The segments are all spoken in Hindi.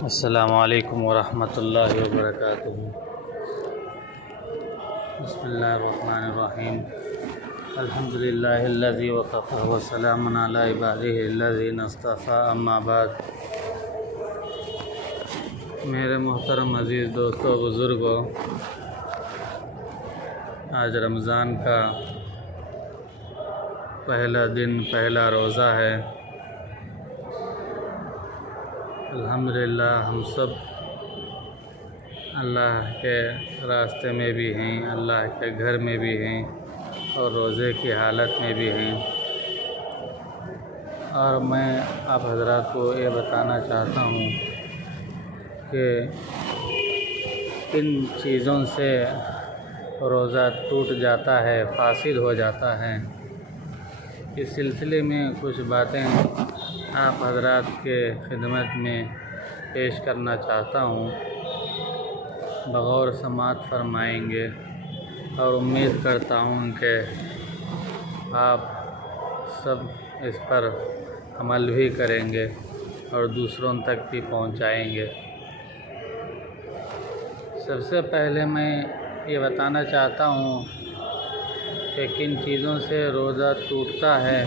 अस्सलामुअलैकुम वरहमतुल्लाहि वबरकातुहू। बिस्मिल्लाहिर्रहमानिर्रहीम। अल्हम्दुलिल्लाहिल्लज़ी वक़फ़ा व सलामुन अला इबादिहिल्लज़ीना इस्तफ़ा, अम्मा बाद। मेरे मोहतरम अज़ीज़ दोस्तों, बुज़ुर्गों, आज रमज़ान का पहला दिन, पहला रोज़ा है। अल्हम्दुलिल्लाह हम सब अल्लाह के रास्ते में भी हैं, अल्लाह के घर में भी हैं और रोज़े की हालत में भी हैं। और मैं आप हज़रात को ये बताना चाहता हूँ कि किन चीज़ों से रोज़ा टूट जाता है, फासिद हो जाता है। इस सिलसिले में कुछ बातें आप हज़रात के खिदमत में पेश करना चाहता हूँ। बग़ौर समाअत फरमाएंगे और उम्मीद करता हूँ कि आप सब इस पर अमल भी करेंगे और दूसरों तक भी पहुँचाएंगे। सबसे पहले मैं ये बताना चाहता हूँ कि किन चीज़ों से रोज़ा टूटता है,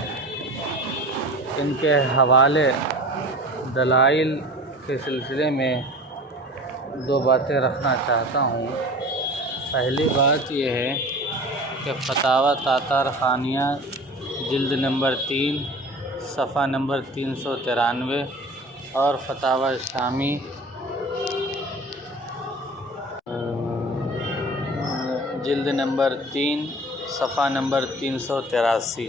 इनके हवाले दलाइल के सिलसिले में दो बातें रखना चाहता हूँ। पहली बात यह है कि फ़तावा तातार ख़ानिया जिल्द नंबर 3 सफ़ा नंबर 393 और फ़तावा शामी जिल्द नंबर 3 सफ़ा नंबर 383,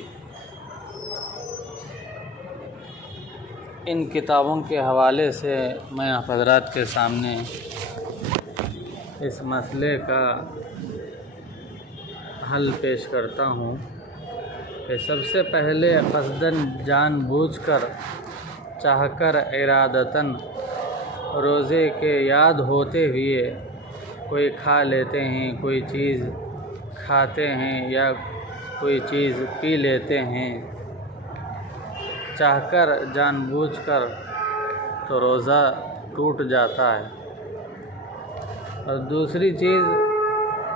इन किताबों के हवाले से मैं आप हज़रात के सामने इस मसले का हल पेश करता हूँ कि सबसे पहले क़स्दन, जानबूझकर, चाहकर, इरादतन रोज़े के याद होते हुए कोई खा लेते हैं, कोई चीज़ खाते हैं या कोई चीज़ पी लेते हैं, चाहकर, जानबूझकर, तो रोज़ा टूट जाता है। और दूसरी चीज़,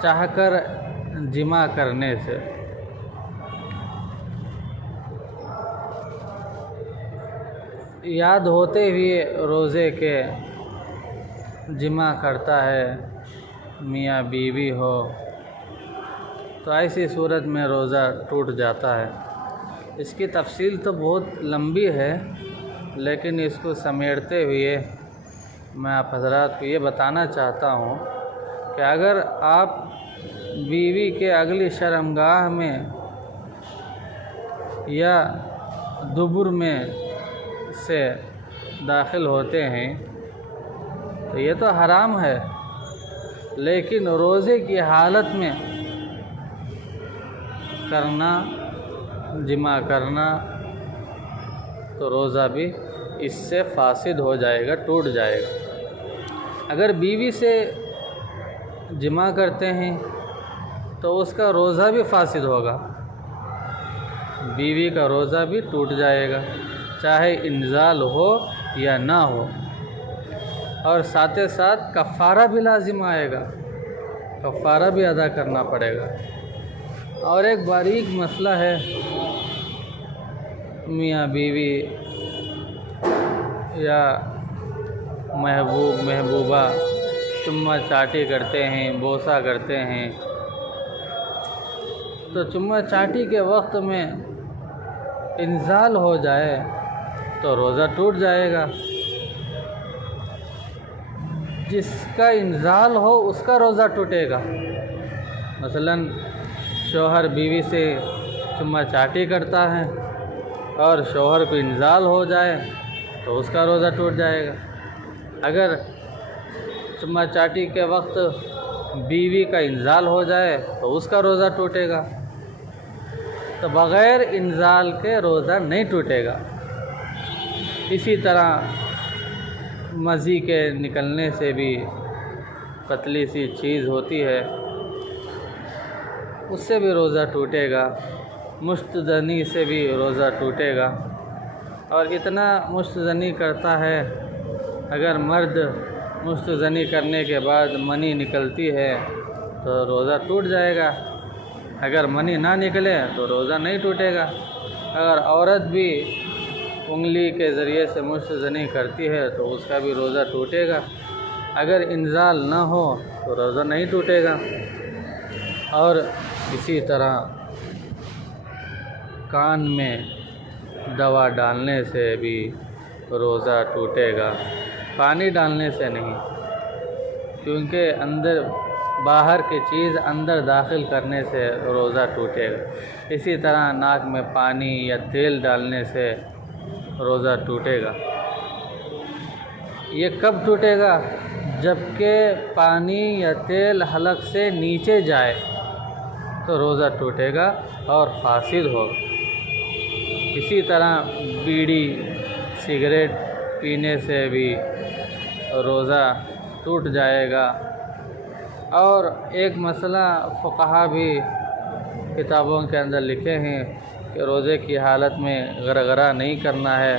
चाहकर जिमा करने से। याद होते हुए रोज़े के जिमा करता है, मियाँ बीवी हो, तो ऐसी सूरत में रोज़ा टूट जाता है। इसकी तफसील तो बहुत लंबी है, लेकिन इसको समेटते हुए मैं आप हज़रात को ये बताना चाहता हूँ कि अगर आप बीवी के अगली शर्मगाह में या दुबुर में से दाखिल होते हैं तो ये तो हराम है, लेकिन रोज़े की हालत में करना, जिमा करना, तो रोज़ा भी इससे फासिद हो जाएगा, टूट जाएगा। अगर बीवी से जिमा करते हैं तो उसका रोज़ा भी फासिद होगा, बीवी का रोज़ा भी टूट जाएगा, चाहे इंज़ाल हो या ना हो। और साथ ही साथ कफ़ारा भी लाजिम आएगा, कफ़ारा भी अदा करना पड़ेगा। और एक बारीक मसला है, मियाँ बीवी या महबूब महबूबा चुम्मा चाटी करते हैं, बोसा करते हैं, तो चुम्मा चाटी के वक्त में इंज़ाल हो जाए तो रोज़ा टूट जाएगा। जिसका इंज़ाल हो उसका रोज़ा टूटेगा। मसलन शौहर बीवी से चुम्मा चाटी करता है और शौहर को इंज़ाल हो जाए तो उसका रोज़ा टूट जाएगा। अगर चुम्मा चाटी के वक्त बीवी का इंज़ाल हो जाए तो उसका रोज़ा टूटेगा। तो बग़ैर इंज़ाल के रोज़ा नहीं टूटेगा। इसी तरह मज़ी के निकलने से भी पतली सी चीज़ होती है, उससे भी रोज़ा टूटेगा। मुश्तज़नी से भी रोज़ा टूटेगा। और इतना मुश्तज़नी करता है अगर मर्द मुस्तज़नी करने के बाद मनी निकलती है तो रोज़ा टूट जाएगा, अगर मनी ना निकले तो रोज़ा नहीं टूटेगा। अगर औरत भी उंगली के ज़रिए से मुस्तज़नी करती है तो उसका भी रोज़ा टूटेगा। अगर इंज़ाल ना हो तो रोज़ा नहीं टूटेगा। और इसी तरह कान में दवा डालने से भी रोज़ा टूटेगा, पानी डालने से नहीं, क्योंकि अंदर बाहर की चीज़ अंदर दाखिल करने से रोज़ा टूटेगा। इसी तरह नाक में पानी या तेल डालने से रोज़ा टूटेगा। ये कब टूटेगा? जबकि पानी या तेल हलक से नीचे जाए तो रोज़ा टूटेगा और फासिद होगा। इसी तरह बीड़ी सिगरेट पीने से भी रोज़ा टूट जाएगा। और एक मसला फ़ुक़हा भी किताबों के अंदर लिखे हैं कि रोज़े की हालत में गरगरा नहीं करना है।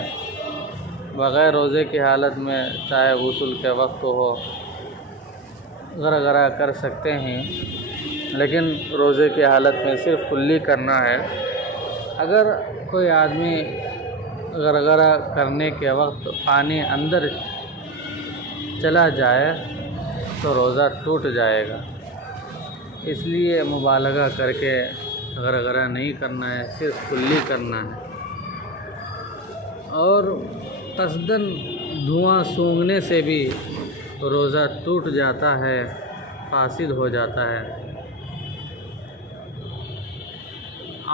बग़ैर रोज़े की हालत में चाहे गुस्ल के वक्त हो गरगरा कर सकते हैं, लेकिन रोज़े की हालत में सिर्फ़ कुल्ली करना है। अगर कोई आदमी गरगरा करने के वक्त पानी अंदर चला जाए तो रोज़ा टूट जाएगा। इसलिए मुबालगा करके गरगरा नहीं करना है, सिर्फ कुल्ली करना है। और क़स्दन धुआं सूंघने से भी रोज़ा टूट जाता है, फासिद हो जाता है।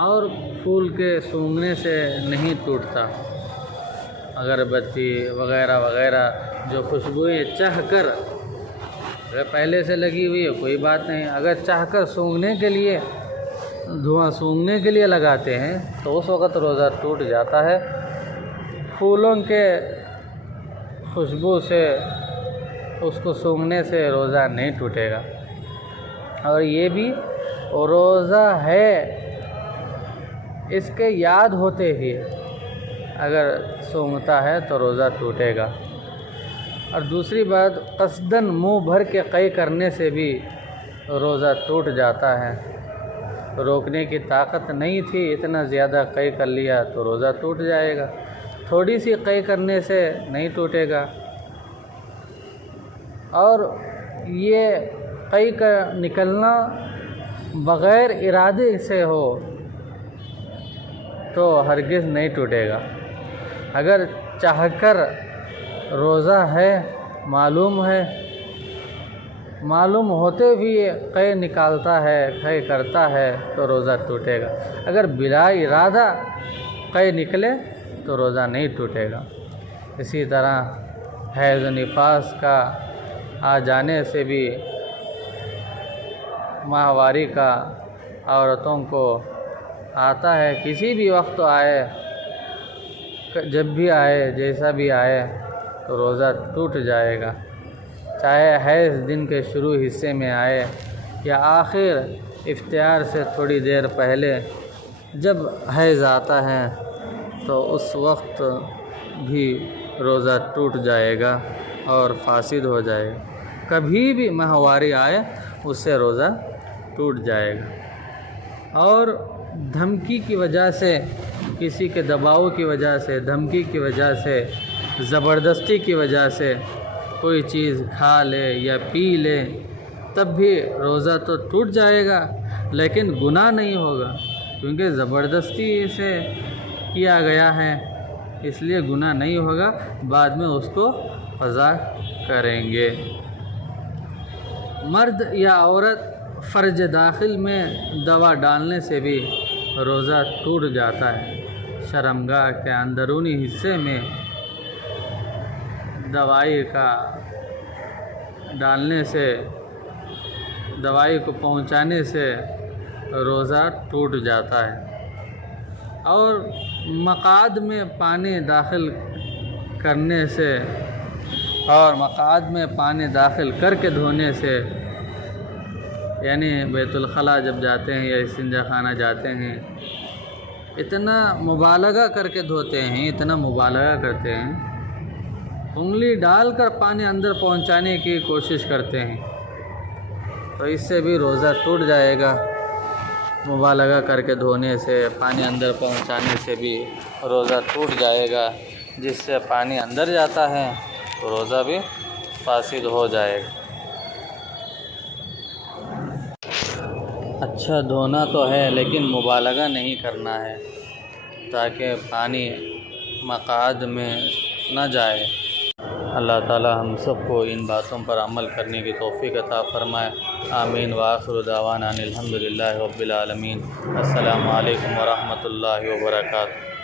और फूल के सूंघने से नहीं टूटता। अगरबत्ती वग़ैरह वग़ैरह जो खुशबुएँ चाहकर, अगर पहले से लगी हुई है कोई बात नहीं, अगर चाहकर सूंघने के लिए, धुआं सूंघने के लिए लगाते हैं तो उस वक़्त रोज़ा टूट जाता है। फूलों के खुशबू से उसको सूंघने से रोज़ा नहीं टूटेगा। और ये भी रोज़ा है इसके याद होते ही अगर सूंघता है तो रोज़ा टूटेगा। और दूसरी बात, क़स्दन मुँह भर के क़ै करने से भी रोज़ा टूट जाता है। रोकने की ताकत नहीं थी, इतना ज़्यादा क़ै कर लिया तो रोज़ा टूट जाएगा। थोड़ी सी क़ै करने से नहीं टूटेगा। और ये क़ै का निकलना बग़ैर इरादे से हो तो हरगिज़ नहीं टूटेगा। अगर चाहकर रोज़ा है, मालूम होते भी क़ै निकालता है, क़ै करता है तो रोज़ा टूटेगा। अगर बिला इरादा क़ै निकले तो रोज़ा नहीं टूटेगा। इसी तरह हैज़ निफास का आ जाने से भी माहवारी का औरतों को आता है, किसी भी वक्त आए, जब भी आए, जैसा भी आए तो रोज़ा टूट जाएगा। चाहे हैज़ दिन के शुरू हिस्से में आए या आखिर इफ्तियार से थोड़ी देर पहले, जब हैज़ आता है तो उस वक्त भी रोज़ा टूट जाएगा और फासिद हो जाएगा। कभी भी माहवारी आए उससे रोज़ा टूट जाएगा। और धमकी की वजह से, किसी के दबाव की वजह से, धमकी की वजह से, ज़बरदस्ती की वजह से कोई चीज़ खा ले या पी ले, तब भी रोज़ा तो टूट जाएगा लेकिन गुनाह नहीं होगा, क्योंकि ज़बरदस्ती से किया गया है, इसलिए गुनाह नहीं होगा। बाद में उसको क़ज़ा करेंगे। मर्द या औरत फ़र्ज दाखिल में दवा डालने से भी रोज़ा टूट जाता है। शर्मगाह के अंदरूनी हिस्से में दवाई का डालने से, दवाई को पहुंचाने से रोज़ा टूट जाता है। और मक़ाद में पानी दाखिल करने से और मक़ाद में पानी दाखिल करके धोने से, यानी बैतुल खला जब जाते हैं या इस्तिंजा खाना जाते हैं, इतना मुबालगा करके धोते हैं, इतना मुबालगा करते हैं उंगली डालकर पानी अंदर पहुंचाने की कोशिश करते हैं, तो इससे भी रोज़ा टूट जाएगा। मुबालगा करके धोने से, पानी अंदर पहुंचाने से भी रोज़ा टूट जाएगा। जिससे पानी अंदर जाता है तो रोज़ा भी फासिद हो जाएगा। अच्छा धोना तो है लेकिन मुबालगा नहीं करना है, ताकि पानी मक़ाद में न जाए। अल्लाह ताला हम सबको इन बातों पर अमल करने की तौफ़ीक़ अता फ़रमाए। आमीन व आख़िरु दावाना अनिल हम्दुलिल्लाहि रब्बिल आलमीन। अस्सलामु अलैकुम व रहमतुल्लाहि व बरकातुहू।